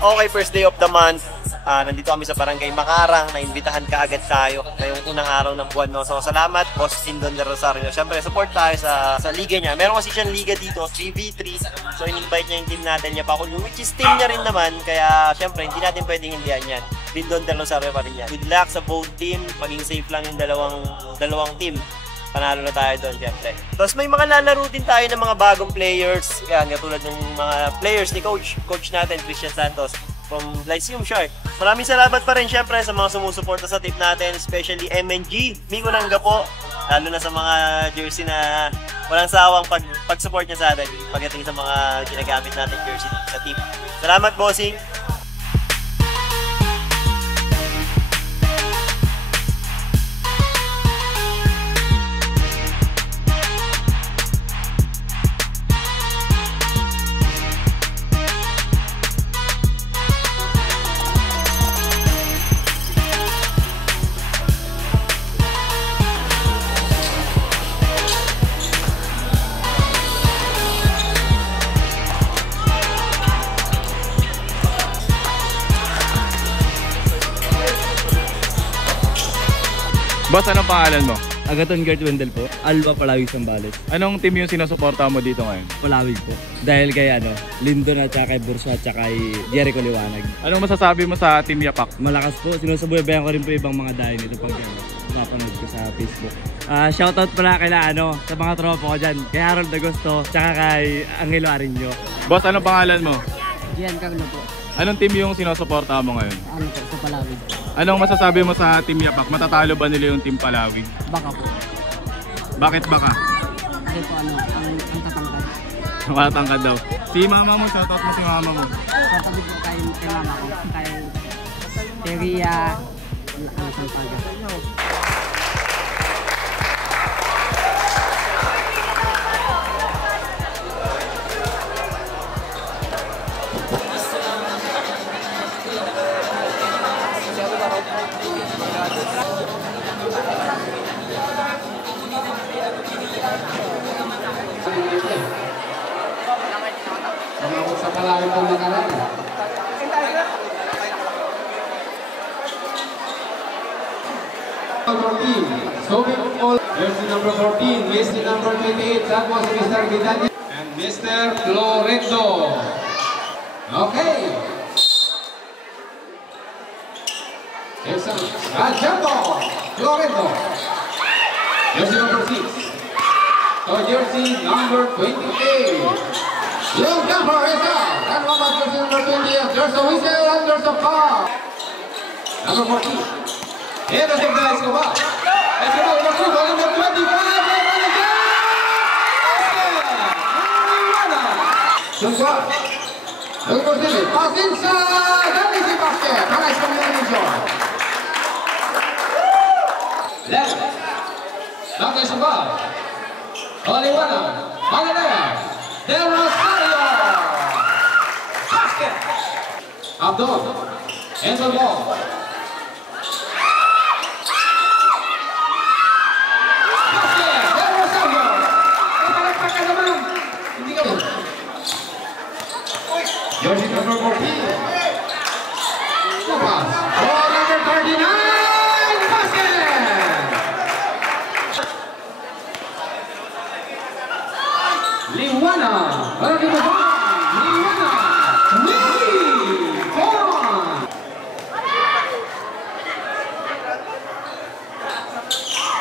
Okay, first day of the month. Nandito kami sa Barangay Macarang. Naimbitahan ka agad tayo ngayong unang araw ng buwan. No? So, salamat, Boss Sindon de Rosario. Siyempre, support tayo sa liga niya. Meron kasi siyang liga dito, 3v3. So, in-invite niya yung team natin niya pa, which is team niya rin naman. Kaya, siyempre, hindi natin pwedeng hindihan yan. Sindon de Rosario pa rin yan. Good luck sa both team. Maging safe lang yung dalawang team. Panalo na tayo doon, siyempre. Tapos may mga lalaro din tayo ng mga bagong players. Yan, katulad ng mga players ni Coach natin, Christian Santos, from Lyceum Shark. Maraming salamat pa rin, siyempre, sa mga sumusuporta sa team natin, especially MNG, Miko Nangga po, lalo na sa mga jersey na walang sawang pag-support niya sa atin pagdating sa mga ginagamit natin jersey sa team. Salamat, bossing! Boss, anong pangalan mo? Agaton Gert Wendel po. Alba Palawig Sambales. Anong team yung sinusuporta mo dito ngayon? Palawig po. Dahil kay Lindon at saka kay Bursa at saka kay Jericho Liwanag. Anong masasabi mo sa Team Yapak? Malakas po. Sinusubaybayan ko rin po ibang mga dayo nito pag napanood ko sa Facebook. Shoutout pala kay sa mga tropa ko dyan. Kay Harold Agosto tsaka kay Angelo Arinio. Boss, anong pangalan mo? Gian Carlo po. Anong team yung sinusuporta mo ngayon? Ano po, sa Palawig. Anong masasabi mo sa Team Yapak? Matatalo ba nila yung Team Palawig? Baka po. Bakit baka? Kasi po ang tatangkad. Matangkad daw. Si mama mo, shoutout mo si mama mo. Tatabi po kay mama ko. Kay Teria. Sa Palawig po Macarang. Number 14, Sobi All. Jersey number 14, jersey number 28, that was Mr. Vidal and Mr. Lorenzo. Okay. Excellent. Rajambo, Lorenzo. Jersey number 6. So jersey number 28. Long jumper is out. And one of jersey number 20. There's a whistle and there's a foul. Number 14. Here the big guys go back. Escobar number 25. Sungguh. Number 7. Pass inside. That is the basket. Nice combination. Left. Dr. Sungguh. Oliwana. Oliwana. Del Rosario. Basket. Abdul. End the ball. Basket. Del Rosario. Palakpakan naman. Hindi ka. Jersey number 14. Pass. Ball number 39. Basket. Liwana. Liwana.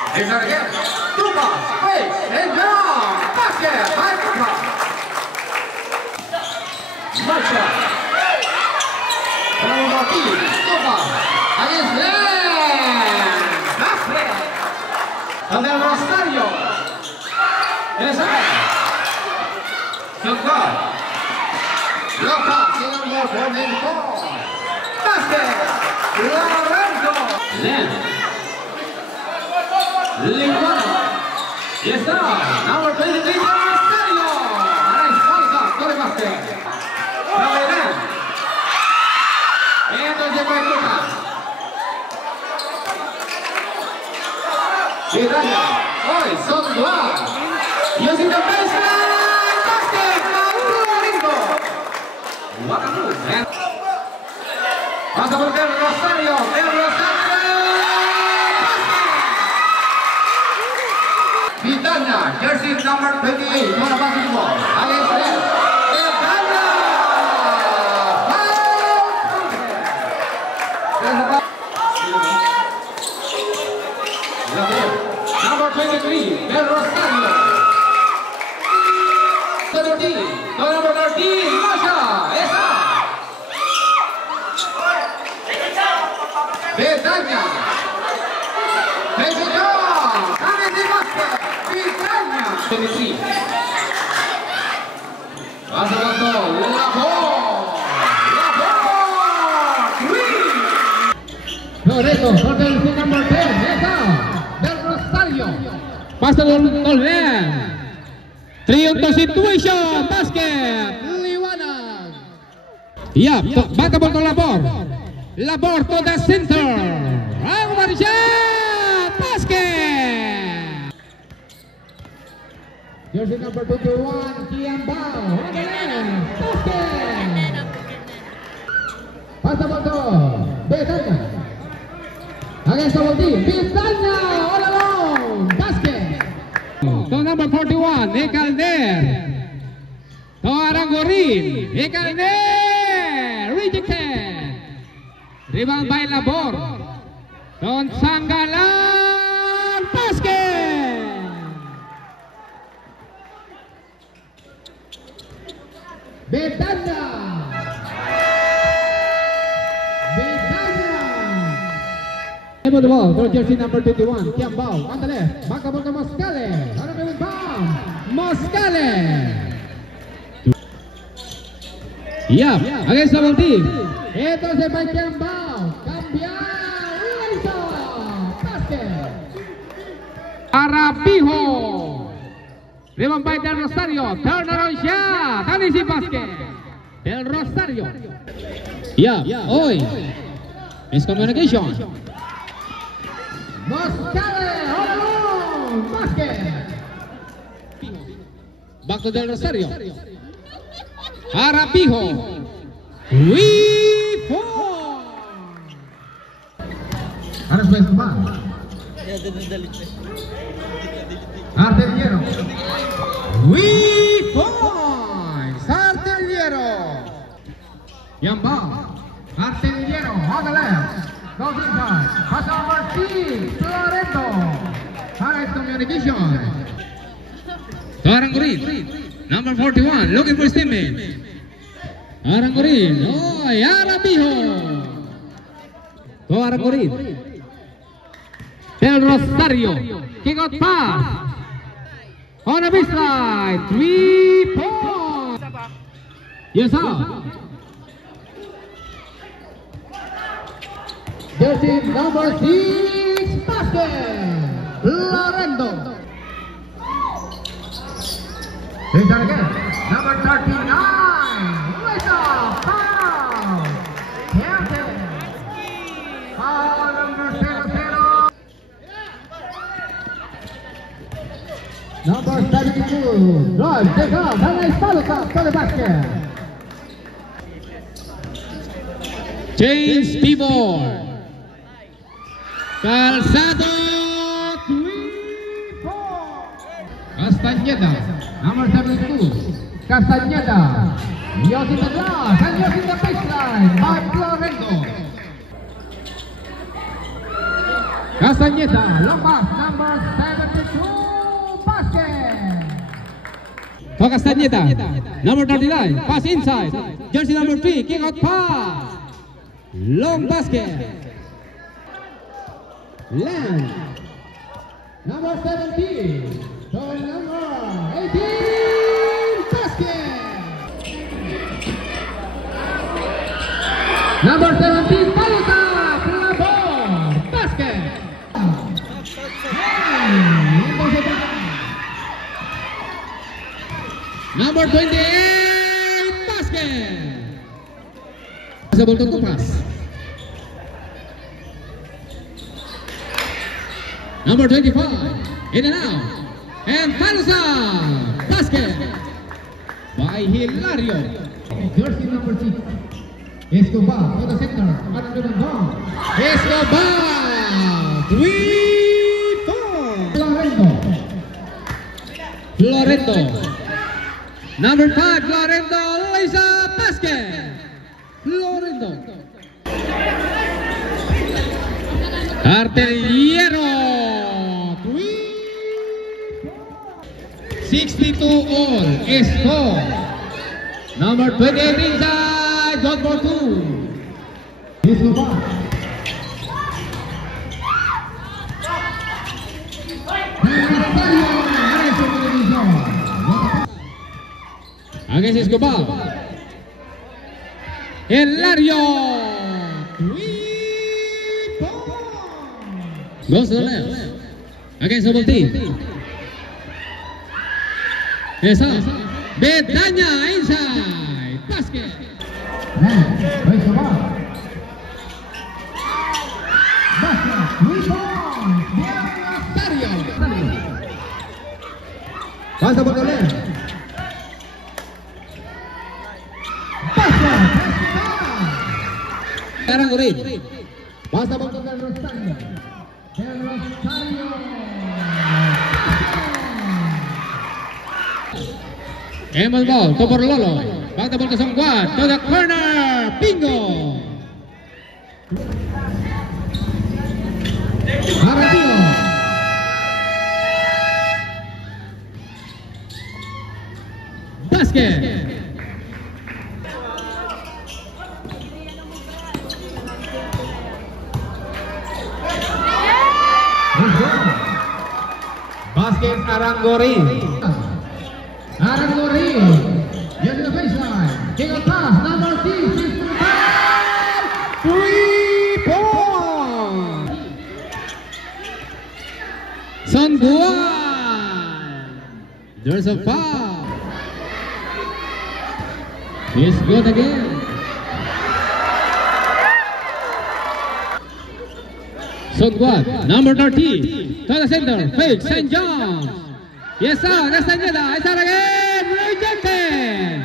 Here's that again. Tupas. Wait. And down. Basket. By Tupas. Marcha. Number 14. Tupas. Against Len. Basket. And then Rosario. Inside. Sungguh. Loka. Number 44. Basket. Lorenzo. Len. Liwana. Yes, sir. Number 23, Rosario. Nice follow-up to the basket. Number 10. And the Jepang Lucas. Vidal. Oi, Songua. Using the baseline. Basket. Lorenzo. What a move, man. por Del Rosario. Del Rosario. Vidana, jersey number 28, para basketball. Against left. Vidana. Number 23, Del Rosario. 13, number 13, Masha. Esa. Vidana. Mexico. Kami basket. Vidana. 23. Pasa waktu. Loreto, jersey number 10, Esa. Del Rosario. Pasa gol left. 3-on-2 situation. Basket. Liwanag. Yeah, back the ball to Labor. Labor to the center. Ang shot. Basket. Jersey number 21, Kiambao. On the left. Basket. Pasa ball to Betanya. Against double team. Betanya all alone. Basket. To number 41, Ekalder. To Arangorin. Ekalder. Rejected. Rebound by Labor. Don Sanggalan. Basket. Betanya. Betanya. The ball for jersey number 21, Kiambao on the left. Back up to Moscale. On the rebound. Moscale. Yeah, against double team. Ito si Kiambao. Cambiao. Ito. Basket. Arapijo. Rebound by Del Rosario. Turn around shot. That is the basket. Del Rosario. Yeah, hoy. Miscommunication. Moscale all alone. Basket. Back to Del Rosario. Arapijo. We four. Aras ba ito ba? Arteliero. We points. Arteliero. Yamba. Arteliero on the left. Goes inside. Pass over C. Florento. High communication. Arangorin. Number 41. Looking for his teammate. Arangorin. Oh, Arapijo. To Arangorin. Del Rosario. Kick out pass. On the baseline. 3 points. Yes, sir. Jersey number 6. Basket. Lorendo. Here's that again. Number 39. Wait up. Foul. Hampton. Foul number 0-0. Number 72. Drive. Take off. And nice follow up for the basket. James Pivot. Calzado. 3 points. Castañeda, number 72. Castañeda. Using the glass and using the baseline by Florendo. Castañeda, long pass, number 72. Basket. To Castañeda. Number 39. Pass inside. Jersey number 3. Kick out pass. Long basket. Land. Number 17. To number 18. Basket. Number 17. Palita. Labor. Basket. Number 28. Basket. Possible to pass. Number 25. In and out. And Palisa. Basket. By Hilario. Jersey number 6. Escobar to the center. Another one down. Escobar. 3 points. Florento. Number 5, Florento lays a basket. Florento. Artillero. 62 all. Score. Number 28 inside. John for 2. Escobar. Against Escobar. Hilario. 3 points. Goes to the left. Against double team. Yes, Betanya inside. Basket. Escobar. Basket. 3 points. Rosario. Pasa por the left. Sekarang Urin. Basta bangkot del Rosario. Del Rosario. Emil ball to Borlolo. Back the ball to Songguan. To the corner. Bingo. Arabio. Basket. Basket Arangori. Arangori. You're to the baseline. King of pass. Number 6. 3 points. Songguan. There's a foul. It's good again. Songguan, number 30, to the center, fake, St. John. Yes, sir, Castañeda, it's out again, rejected.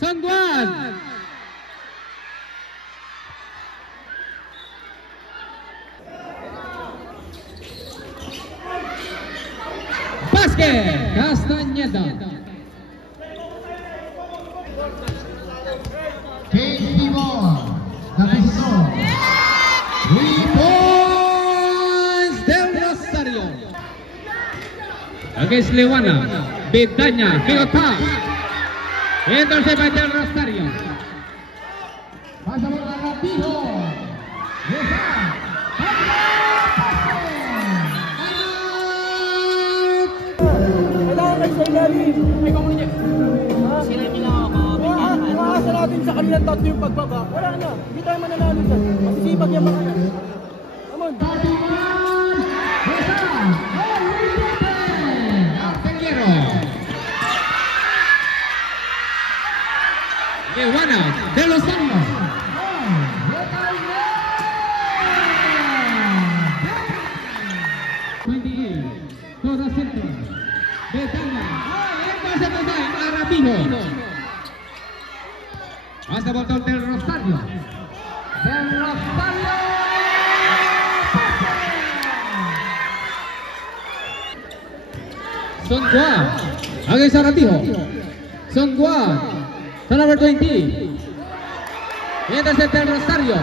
Songguan. Basket, Castañeda. Kate Timor, the pistol. 3 points del Rosario. Against Lewana, Betanya, field pass. Intercept by del Rosario. Pasa por Arabio. Kailangan kayo sa ilalim. Ikaw muna niya. Sila nila ako. Umaasa natin sa kanilang tatlo yung pagbaba. Wala na. Hindi tayo mananalo dyan. Masisipag yung mga yan. Come on. Artillero. Lewana, de los Santos. To the center. Betanya. Intercept by Arabio. Pasa por del Rosario. Del Rosario. Songguan. Against Arabio. Songguan. To number 20. Intercept del Rosario.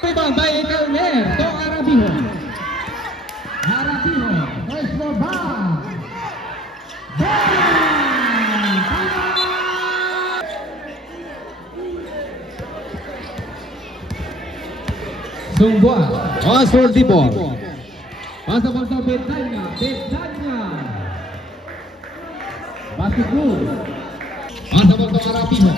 Rebound by Elmer to Arabio. Arabio, nice for ball. Songguan, pass for Dibor. Pass the ball to Betanya. Betanya. Basket good. Pass the ball to Arabio.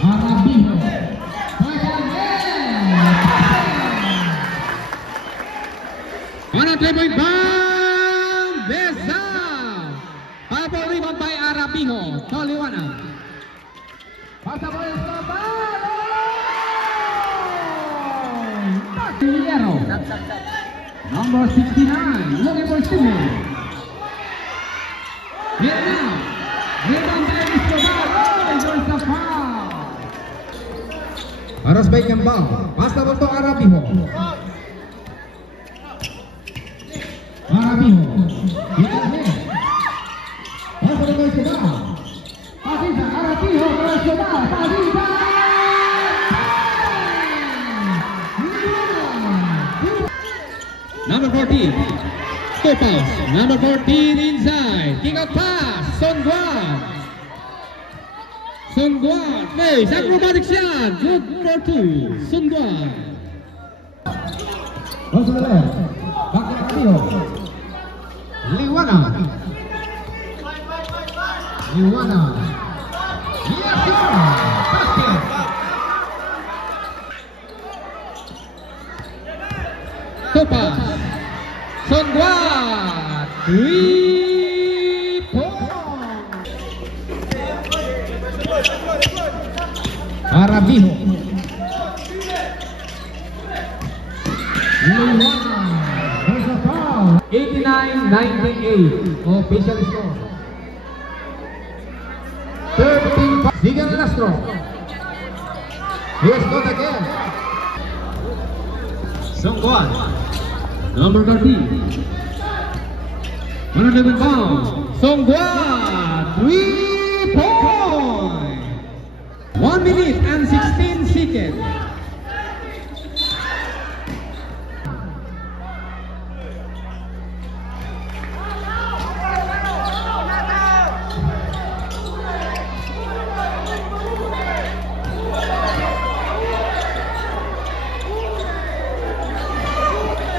Arabio. On a 3-point bomb. Besa. Powerful rebound by Arabio. Toliwana. Pasa por Escobar. Artillero. Number 69, looking for Sydney. Here now. Rebound by Escobar. Oh, there's a foul. Harus baik yang ball. Pasta untuk Arabiho. Arabiho. Pasta untuk Escobar. Aziza, Arabiho, Escobar, Aziza. Number 14, Topaz. Number 14 inside. Kick out pass. Songguan. Songguan. Face. Acrobatic shot. Good for 2. Songguan. Langsung ke left. Pakai Arabiho. Liwana. Liwana. Yes, sir. Basket. Topaz. Songguan. 3 point. Arabiho. Liwana. There's a foul. 89-98. Official score. 13. Sigan Lastro. Here's good again. Songguan. Number 13. One of them bounds. Songguan. 3 point. 1 minute and 16 seconds.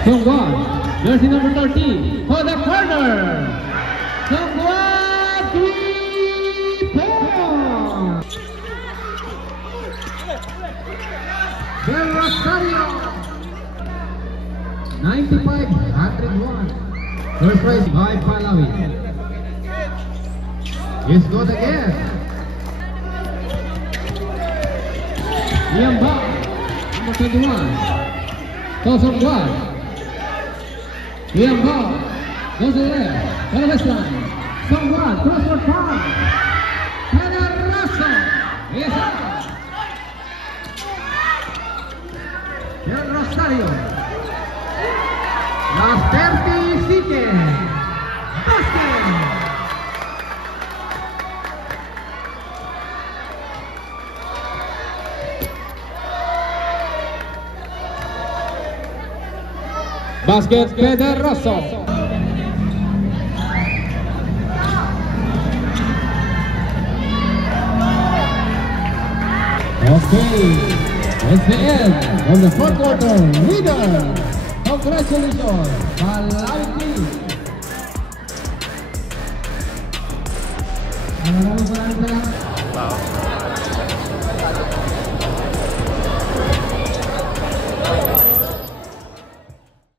Songguan, jersey number 13, for the corner. Songguan, 3 points. Del Rosario. 95-101. First prize by Palawi. He's good again. Liamba, number 21, for Songguan. Liamba, goes to the left, for the baseline. Songguan, cross for 5. Pederazo, yes sir. Del Rosario. Last 30 seconds. Basket. Basket Pederazo. Okay, that's the end of the fourth quarter. Winner! Congratulations, Palawi team! Maraming salamat.